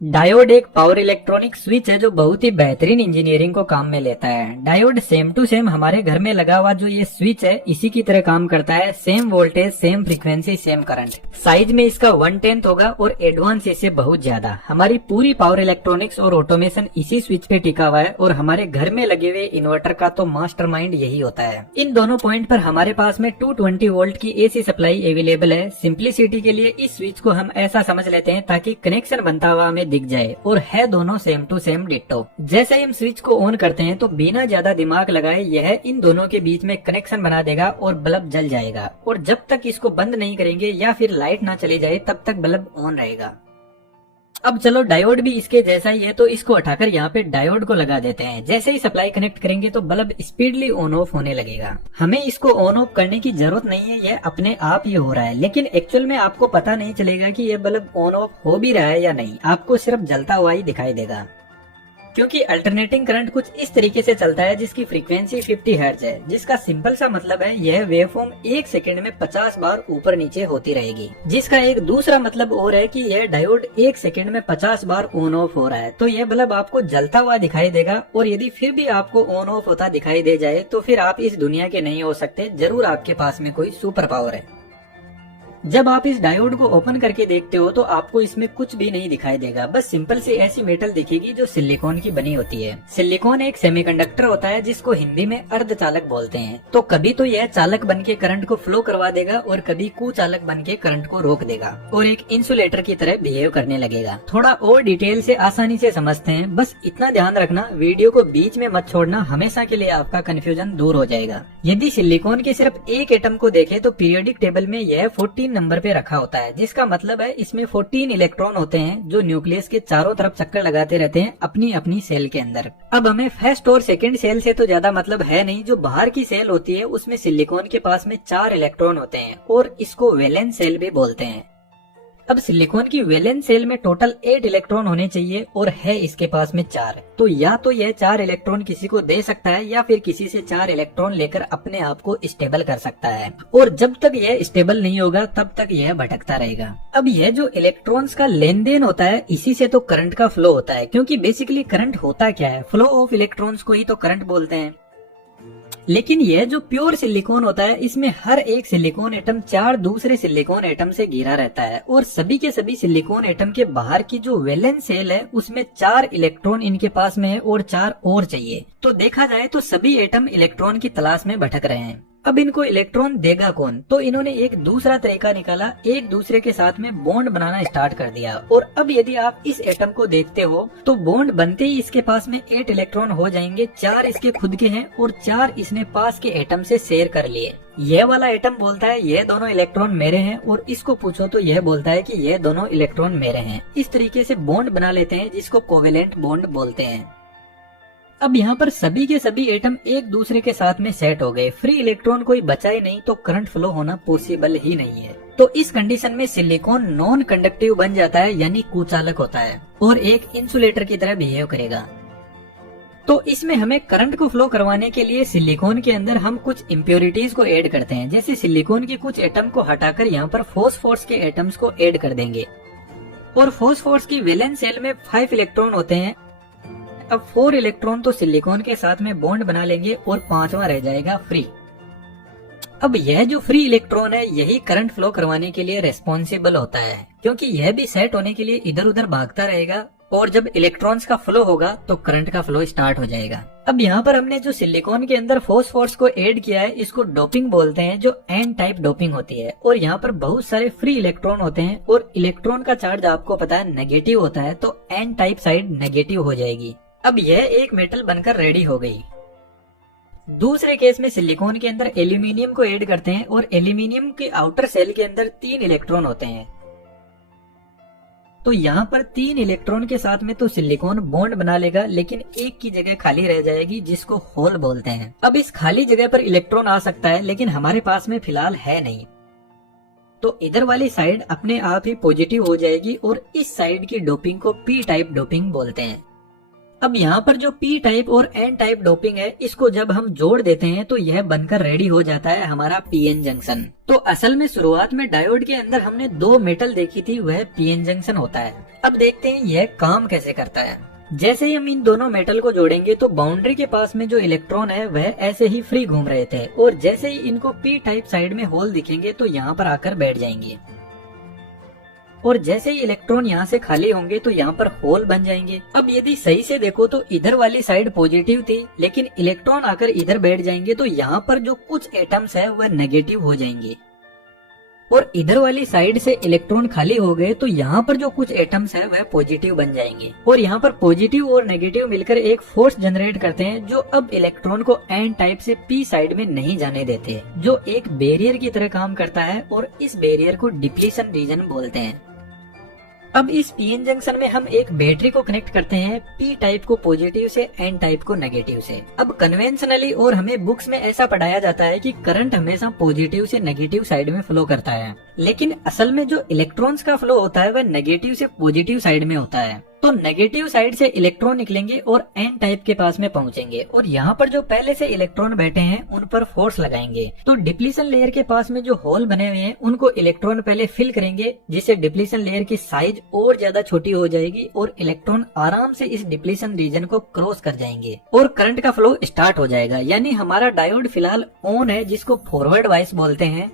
Diode एक power electronic switch है जो बहुत ही बेहतरीन इंजीनियरिंग को काम में लेता है। डायोड सेम टू सेम हमारे घर में लगा हुआ जो ये स्विच है इसी की तरह काम करता है। Same voltage, same frequency, same current. Size में इसका 1/10 होगा और एडवांस इससे बहुत ज्यादा। हमारी पूरी पावर इलेक्ट्रॉनिक्स और ऑटोमेशन इसी स्विच पे टिका हुआ है और हमारे घर में लगे हुए इन्वर्टर का तो मास्टरमाइंड यही होता है। इन दोनों पॉइंट पर हमारे पास में 220 वोल्ट की एसी सप्लाई अवेलेबल है। सिंप्लिसिटी के लिए इस स्विच को हम ऐसा समझ लेते हैं ताकि कनेक्शन बनता हुआ हमें दिख जाए, और है दोनों सेम टू सेम डिट्टो। जैसे ही हम स्विच को ऑन करते हैं तो बिना ज्यादा दिमाग लगाए यह इन दोनों के बीच में कनेक्शन बना देगा और बल्ब जल जाएगा। और जब तक इसको बंद नहीं करेंगे या फिर लाइट ना चली जाए तब तक बल्ब ऑन रहेगा। अब चलो, डायोड भी इसके जैसा ही है तो इसको हटाकर यहाँ पे डायोड को लगा देते हैं। जैसे ही सप्लाई कनेक्ट करेंगे तो बल्ब स्पीडली ऑन ऑफ होने लगेगा। हमें इसको ऑन ऑफ करने की जरूरत नहीं है, यह अपने आप ही हो रहा है। लेकिन एक्चुअल में आपको पता नहीं चलेगा कि यह बल्ब ऑन ऑफ हो भी रहा है या नहीं, आपको सिर्फ जलता हुआ ही दिखाई देगा। क्योंकि अल्टरनेटिंग करंट कुछ इस तरीके से चलता है जिसकी फ्रीक्वेंसी 50 हर्ट्ज है, जिसका सिंपल सा मतलब है यह वेवफॉर्म 1 सेकंड में 50 बार ऊपर नीचे होती रहेगी। जिसका एक दूसरा मतलब और है कि यह डायोड 1 सेकंड में 50 बार ऑन ऑफ हो रहा है। तो यह बल्ब आपको जलता हुआ दिखाई देगा, और यदि फिर भी आपको ऑन ऑफ होता दिखाई दे जाए तो फिर आप इस दुनिया के नहीं हो सकते, जरूर आपके पास में कोई सुपर पावर है। जब आप इस डायोड को ओपन करके देखते हो तो आपको इसमें कुछ भी नहीं दिखाई देगा, बस सिंपल सी ऐसी मेटल दिखेगी जो सिलिकॉन की बनी होती है। सिलिकॉन एक सेमीकंडक्टर होता है जिसको हिंदी में अर्धचालक बोलते हैं। तो कभी तो यह चालक बन के करंट को फ्लो करवा देगा और कभी कुचालक बन के करंट को रोक देगा और एक इंसुलेटर की तरह बिहेव करने लगेगा। थोड़ा और डिटेल से आसानी से समझते हैं, बस इतना ध्यान रखना वीडियो को बीच में मत छोड़ना, हमेशा के लिए आपका कंफ्यूजन दूर हो जाएगा। यदि सिलिकॉन के सिर्फ एक एटम को देखें तो पीरियोडिक टेबल में यह 14 नंबर पे रखा होता है, जिसका मतलब है इसमें 14 इलेक्ट्रॉन होते हैं जो न्यूक्लियस के चारों तरफ चक्कर लगाते रहते हैं अपनी अपनी सेल के अंदर। अब हमें फर्स्ट और सेकंड सेल से तो ज्यादा मतलब है नहीं, जो बाहर की सेल होती है उसमें सिलिकॉन के पास में 4 इलेक्ट्रॉन होते हैं और इसको वैलेंस सेल भी बोलते हैं। अब सिलिकॉन की वैलेंस सेल में टोटल 8 इलेक्ट्रॉन होने चाहिए और है इसके पास में 4। तो या तो यह 4 इलेक्ट्रॉन किसी को दे सकता है या फिर किसी से 4 इलेक्ट्रॉन लेकर अपने आप को स्टेबल कर सकता है, और जब तक यह स्टेबल नहीं होगा तब तक यह भटकता रहेगा। अब यह जो इलेक्ट्रॉन्स का लेन देन होता है इसी से तो करंट का फ्लो होता है, क्योंकि बेसिकली करंट होता क्या है, फ्लो ऑफ इलेक्ट्रॉन्स को ही तो करंट बोलते हैं। लेकिन यह जो प्योर सिलिकॉन होता है इसमें हर एक सिलिकॉन एटम 4 दूसरे सिलिकॉन एटम से घिरा रहता है, और सभी के सभी सिलिकॉन एटम के बाहर की जो वैलेंस सेल है उसमें 4 इलेक्ट्रॉन इनके पास में है और 4 और चाहिए। तो देखा जाए तो सभी एटम इलेक्ट्रॉन की तलाश में भटक रहे हैं। अब इनको इलेक्ट्रॉन देगा कौन? तो इन्होंने एक दूसरा तरीका निकाला, एक दूसरे के साथ में बॉन्ड बनाना स्टार्ट कर दिया। और अब यदि आप इस एटम को देखते हो तो बॉन्ड बनते ही इसके पास में 8 इलेक्ट्रॉन हो जाएंगे। 4 इसके खुद के हैं और 4 इसने पास के एटम से शेयर कर लिए। यह वाला एटम बोलता है यह दोनों इलेक्ट्रॉन मेरे हैं, और इसको पूछो तो यह बोलता है कि यह दोनों इलेक्ट्रॉन मेरे हैं। इस तरीके से बॉन्ड बना लेते हैं जिसको कोवेलेंट बॉन्ड बोलते हैं। अब यहाँ पर सभी के सभी एटम एक दूसरे के साथ में सेट हो गए, फ्री इलेक्ट्रॉन कोई बचा ही नहीं, तो करंट फ्लो होना पॉसिबल ही नहीं है। तो इस कंडीशन में सिलिकॉन नॉन कंडक्टिव बन जाता है, यानी कुचालक होता है और एक इंसुलेटर की तरह बिहेव करेगा। तो इसमें हमें करंट को फ्लो करवाने के लिए सिलिकॉन के अंदर हम कुछ इम्प्योरिटीज को ऐड करते हैं। जैसे सिलिकॉन के कुछ एटम को हटाकर यहाँ पर फॉस्फोरस के एटम्स को ऐड कर देंगे, और फॉस्फोरस की वैलेंस सेल में 5 इलेक्ट्रॉन होते हैं। अब 4 इलेक्ट्रॉन तो सिलिकॉन के साथ में बॉन्ड बना लेंगे और 5वां रह जाएगा फ्री। अब यह जो फ्री इलेक्ट्रॉन है यही करंट फ्लो करवाने के लिए रेस्पॉन्सिबल होता है, क्योंकि यह भी सेट होने के लिए इधर उधर भागता रहेगा, और जब इलेक्ट्रॉन्स का फ्लो होगा तो करंट का फ्लो स्टार्ट हो जाएगा। अब यहाँ पर हमने जो सिलिकॉन के अंदर फॉस्फोरस को ऐड किया है इसको डोपिंग बोलते हैं, जो एन टाइप डोपिंग होती है। और यहाँ पर बहुत सारे फ्री इलेक्ट्रॉन होते हैं, और इलेक्ट्रॉन का चार्ज आपको पता है नेगेटिव होता है, तो एन टाइप साइड नेगेटिव हो जाएगी। अब यह एक मेटल बनकर रेडी हो गई। दूसरे केस में सिलिकॉन के अंदर एल्यूमिनियम को ऐड करते हैं, और एल्यूमिनियम के आउटर सेल के अंदर 3 इलेक्ट्रॉन होते हैं। तो यहाँ पर 3 इलेक्ट्रॉन के साथ में तो सिलिकॉन बॉन्ड बना लेगा, लेकिन एक की जगह खाली रह जाएगी जिसको होल बोलते हैं। अब इस खाली जगह पर इलेक्ट्रॉन आ सकता है, लेकिन हमारे पास में फिलहाल है नहीं। तो इधर वाली साइड अपने आप ही पॉजिटिव हो जाएगी, और इस साइड की डोपिंग को पी टाइप डोपिंग बोलते हैं। अब यहाँ पर जो पी टाइप और एन टाइप डोपिंग है, इसको जब हम जोड़ देते हैं तो यह बनकर रेडी हो जाता है हमारा पीएन जंक्शन। तो असल में शुरुआत में डायोड के अंदर हमने दो मेटल देखी थी, वह पीएन जंक्शन होता है। अब देखते हैं यह काम कैसे करता है। जैसे ही हम इन दोनों मेटल को जोड़ेंगे तो बाउंड्री के पास में जो इलेक्ट्रॉन है वह ऐसे ही फ्री घूम रहे थे, और जैसे ही इनको पी टाइप साइड में होल दिखेंगे तो यहाँ पर आकर बैठ जाएंगे, और जैसे ही इलेक्ट्रॉन यहाँ से खाली होंगे तो यहाँ पर होल बन जाएंगे। अब यदि सही से देखो तो इधर वाली साइड पॉजिटिव थी, लेकिन इलेक्ट्रॉन आकर इधर बैठ जाएंगे तो यहाँ पर जो कुछ एटम्स है वह नेगेटिव हो जाएंगे, और इधर वाली साइड से इलेक्ट्रॉन खाली हो गए तो यहाँ पर जो कुछ एटम्स है वह पॉजिटिव बन जाएंगे, और यहाँ पर पॉजिटिव और नेगेटिव मिलकर एक फोर्स जनरेट करते हैं जो अब इलेक्ट्रॉन को एन टाइप से पी साइड में नहीं जाने देते, जो एक बैरियर की तरह काम करता है, और इस बैरियर को डिप्लीशन रीजन बोलते हैं। अब इस पीएन जंक्शन में हम एक बैटरी को कनेक्ट करते हैं, पी टाइप को पॉजिटिव से, एन टाइप को नेगेटिव से। अब कन्वेंशनली और हमें बुक्स में ऐसा पढ़ाया जाता है कि करंट हमेशा पॉजिटिव से नेगेटिव साइड में फ्लो करता है, लेकिन असल में जो इलेक्ट्रॉन्स का फ्लो होता है वह नेगेटिव से पॉजिटिव साइड में होता है। तो नेगेटिव साइड से इलेक्ट्रॉन निकलेंगे और एन टाइप के पास में पहुंचेंगे, और यहाँ पर जो पहले से इलेक्ट्रॉन बैठे हैं उन पर फोर्स लगाएंगे। तो डिप्लीशन लेयर के पास में जो होल बने हुए हैं उनको इलेक्ट्रॉन पहले फिल करेंगे, जिससे डिप्लीशन लेयर की साइज और ज्यादा छोटी हो जाएगी, और इलेक्ट्रॉन आराम से इस डिप्लीशन रीजन को क्रॉस कर जाएंगे और करंट का फ्लो स्टार्ट हो जाएगा। यानी हमारा डायोड फिलहाल ऑन है, जिसको फॉरवर्ड वाइस बोलते हैं,